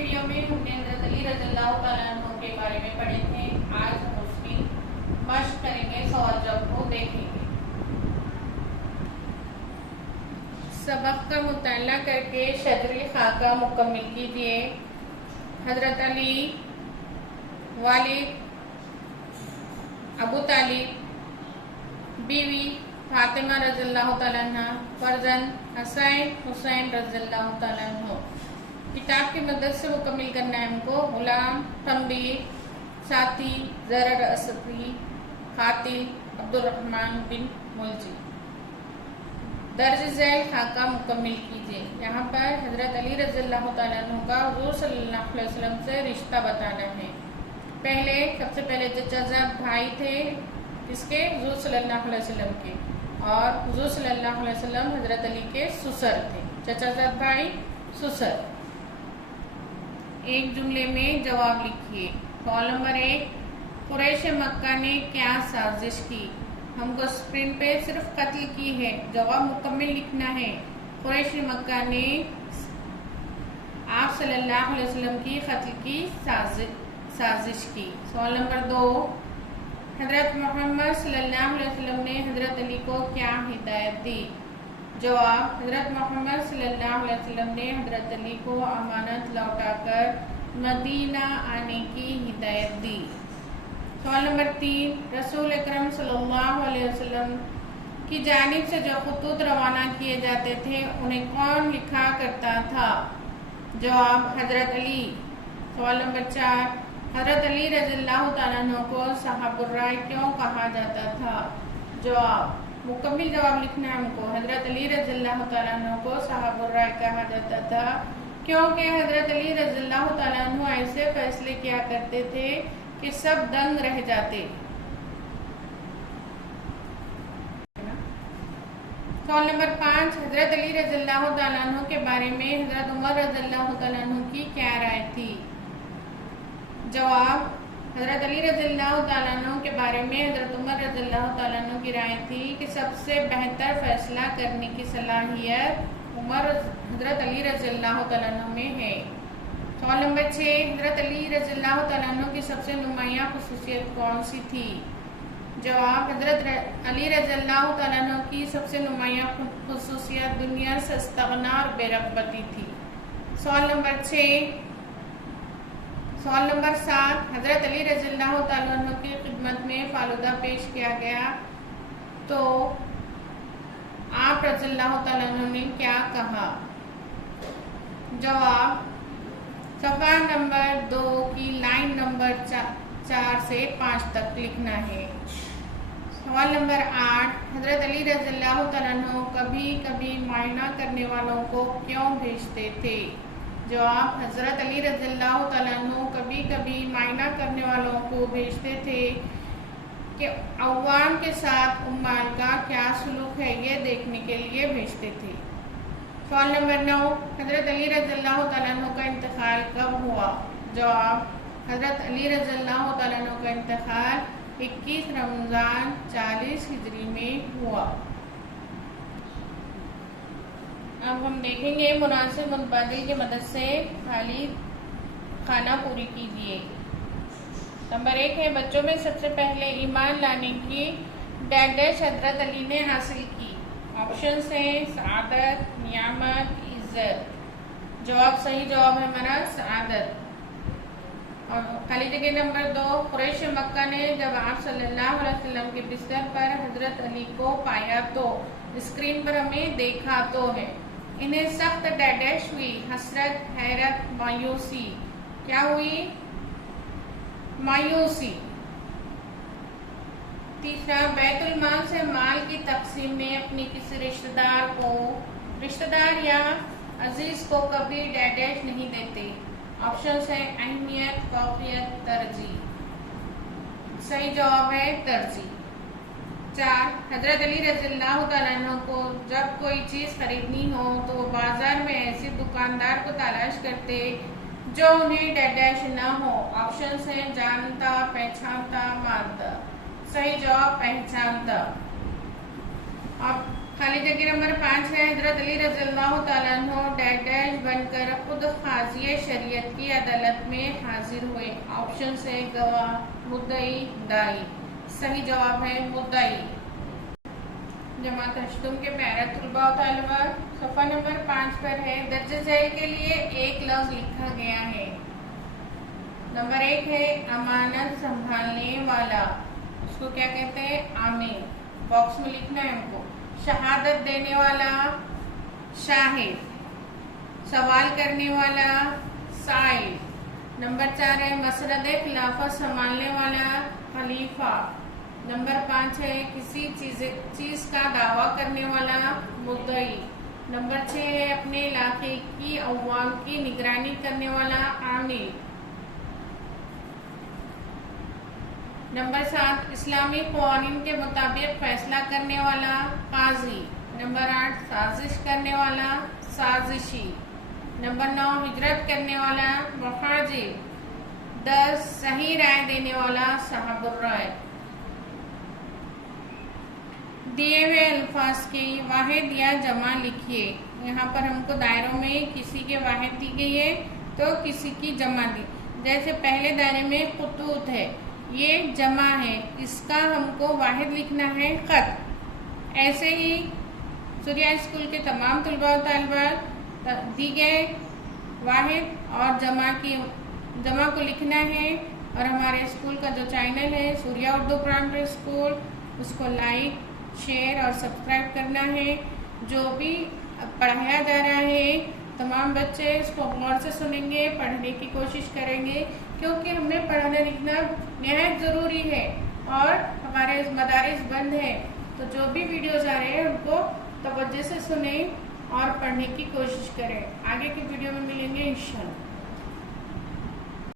Video में हमने हज़रत अली रज़ी अल्लाह तआला अन्हु के बारे में पढ़े थे। आज हम उसकी मश्क करेंगे, सवाल जवाब को देखेंगे। सबक का मुताला करके शजरी खाका मुकम्मल कीजिए। हज़रत अली, वालिद अबू तालिब, बीवी फातिमा रज़ी अल्लाह तआला अन्हा, फर्जंद हसन हुसैन रज़ी अल्लाह तआला अन्हु। किताब की मदद से मुकम्मल करना है हमको। गुलाम, तंबीह, साथी, ज़रर असफी, कातिल अब्दुल रहमान बिन मुलजी। दर्ज झैल खाका मुकम्मल कीजिए। यहाँ पर हज़रत अली रज़ी अल्लाह तआला अन्हु का हुज़ूर सल्लल्लाहु अलैहि वसल्लम से रिश्ता बताना है। सबसे पहले चचा भाई थे किसके? हुज़ूर सल्लल्लाहु अलैहि वसल्लम के, और हुज़ूर सल्लल्लाहु अलैहि वसल्लम हज़रत अली के सुसर थे। चचा भाई, सुसर। एक जुमले में जवाब लिखिए। सवाल नंबर 1, कुरैश मक्का ने क्या साजिश की? हमको स्क्रीन पे सिर्फ कत्ल की है, जवाब मुकम्मल लिखना है। कुरैश मक्का ने आप सल्लल्लाहु अलैहि वसल्लम की कत्ल की साजिश की। सवाल नंबर 2, हज़रत मोहम्मद सल्लल्लाहु अलैहि वसल्लम ने हज़रत अली को क्या हिदायत दी? जवाब, हज़रत मोहम्मद सल्लल्लाहु अलैहि वसल्लम ने हज़रत अली को अमानत लौटाकर मदीना आने की हिदायत दी। सवाल नंबर 3, रसूल अकरम सल्लल्लाहु अलैहि वसल्लम की जानिब से जो खतूत रवाना किए जाते थे उन्हें कौन लिखा करता था? जवाब, हज़रत अली। सवाल नंबर 4, हज़रत अली रज़ी अल्लाह तआला अन्हु को सहाबुर राय क्यों कहा जाता था? जवाब, मुकम्मल जवाब लिखना है हमको। हज़रत अली रज़ी अल्लाह तआला अन्हु को सहाबुर राय कहा जाता था क्योंकि हज़रत अली रज़ी अल्लाह तआला अन्हु ऐसे फैसले किया करते थे कि सब दंग रह जाते। सवाल नंबर 5, हज़रत अली रज़ी अल्लाह तआला अन्हु के बारे में हज़रत उमर रज़ी अल्लाह तआला अन्हु की क्या राय थी? जवाब, हज़रत अली रज़ी अल्लाह तआला अन्हु के बारे में हज़रत उमर रज़ी अल्लाह तआला अन्हु की राय थी कि सबसे बेहतर फैसला करने की सलाहियत हज़रत अली रज़ी अल्लाह तआला अन्हु में है। सवाल नंबर 6, हज़रत अली रज़ी अल्लाह तआला अन्हु की सबसे नुमायां खुसूसियत कौन सी थी? जवाब, हज़रत अली रज़ी अल्लाह तआला अन्हु की सबसे नुमायां खुसूसियत दुनिया से इस्तग़ना और बेरग़बती थी। सवाल नंबर 7, हज़रत अली रज़ी अल्लाह तआला अन्हु की खिदमत में फालूदा पेश किया गया तो आप रज़ी अल्लाह तआला अन्हु ने क्या कहा? जवाब, सफ़ा नंबर 2 की लाइन नंबर 4 से 5 तक लिखना है। सवाल नंबर 8, हज़रत अली रज़ी अल्लाह तआला अन्हु कभी कभी मुआयना करने वालों को क्यों भेजते थे? जवाब, हज़रत अली रज़ी अल्लाह तआला अन्हु कभी कभी मुआयना करने वालों को भेजते थे कि अवाम के साथ उम्माल का क्या सलूक है, ये देखने के लिए भेजते थे। सवाल नंबर 9, हज़रत अली रज़ी अल्लाह तआला अन्हु का इंतकाल कब हुआ? जवाब, हज़रत अली रज़ी अल्लाह तआला अन्हु का इंतकाल 21 रमज़ान 40 हिजरी में हुआ। अब हम देखेंगे मुनासिब मुतबादिल की मदद से खाली खाना पूरी कीजिए। नंबर 1 है, बच्चों में सबसे पहले ईमान लाने की डैश हज़रत अली ने हासिल की। ऑप्शन हैं सआदत, नियामत, इज्जत। जवाब, सही जवाब है हमारा सआदत। और खाली जगह नंबर 2, कुरैश मक्का ने जब आप सल्लल्लाहु अलैहि वसल्लम के बिस्तर पर हज़रत अली को पाया तो स्क्रीन पर हमें देखा तो है, इन्हें सख्त डैश हुई, हसरत, हैरत, मायूसी। क्या हुई? मायूसी। तीसरा, बैतुल माल से माल की तकसीम में अपनी किसी रिश्तेदार या अजीज को कभी डैश नहीं देते। ऑप्शन है अहमियत, फौकियत, तरजीह। सही जवाब है तरजीह। 4, हज़रत अली रज़ी अल्लाह तआला अन्हु को जब कोई चीज़ खरीदनी हो तो वो बाजार में ऐसे दुकानदार को तलाश करते जो उन्हें डैश न हो। ऑप्शन हैं जानता, पहचानता, मानता। सही जवाब पहचानता। अब खाली जगह नंबर 5 है, हजरत अली रज़ी अल्लाह तआला अन्हु डैश डैश बनकर खुद काज़ी शरीयत की अदालत में हाजिर हुए। ऑप्शन से गवाह, मुद्दई, दाई। सही जवाब है मुद्दई। जमात अशतुम के प्यारा तलबा व तालिबात, सफ़ा नंबर 5 पर है। दर्ज झैल के लिए एक लफ्ज लिखा गया है। नंबर 1 है अमानत संभालने वाला, उसको क्या कहते हैं? आमीन। बॉक्स में लिखना है हमको। शहादत देने वाला, शाहिद। सवाल करने वाला, साइल। नंबर 4 है मसरद खिलाफत संभालने वाला, खलीफा। नंबर 5 है किसी चीज का दावा करने वाला, मुद्दई। नंबर 6 है अपने इलाके की अवाम की निगरानी करने वाला, आमिल। नंबर 7 इस्लामी क़वानीन के मुताबिक फैसला करने वाला, काजी। नंबर 8 साजिश करने वाला, साजिशी। नंबर 9 हिजरत करने वाला, मुहाजिर। 10 सही राय देने वाला, साहबुर राय। दिए हुए अल्फाज की वाहिद या जमा लिखिए। यहाँ पर हमको दायरों में किसी के वाहिद दी गई है तो किसी की जमा दी। जैसे पहले दायरे में खुतूत है, ये जमा है, इसका हमको वाहिद लिखना है खत। ऐसे ही सूर्या स्कूल के तमाम तलबा व तालिबात दी गए वाहिद और जमा को लिखना है। और हमारे स्कूल का जो चैनल है सूर्या उर्दू प्राइमरी स्कूल, उसको लाइक, शेयर और सब्सक्राइब करना है। जो भी पढ़ाया जा रहा है तमाम बच्चे इसको गौर से सुनेंगे, पढ़ने की कोशिश करेंगे, क्योंकि हमें पढ़ना लिखना निहायत ज़रूरी है और हमारे मदारिस बंद है। तो जो भी वीडियोज़ आ रहे हैं उनको तवज्जो से सुनें और पढ़ने की कोशिश करें। आगे की वीडियो में मिलेंगे इंशाअल्लाह।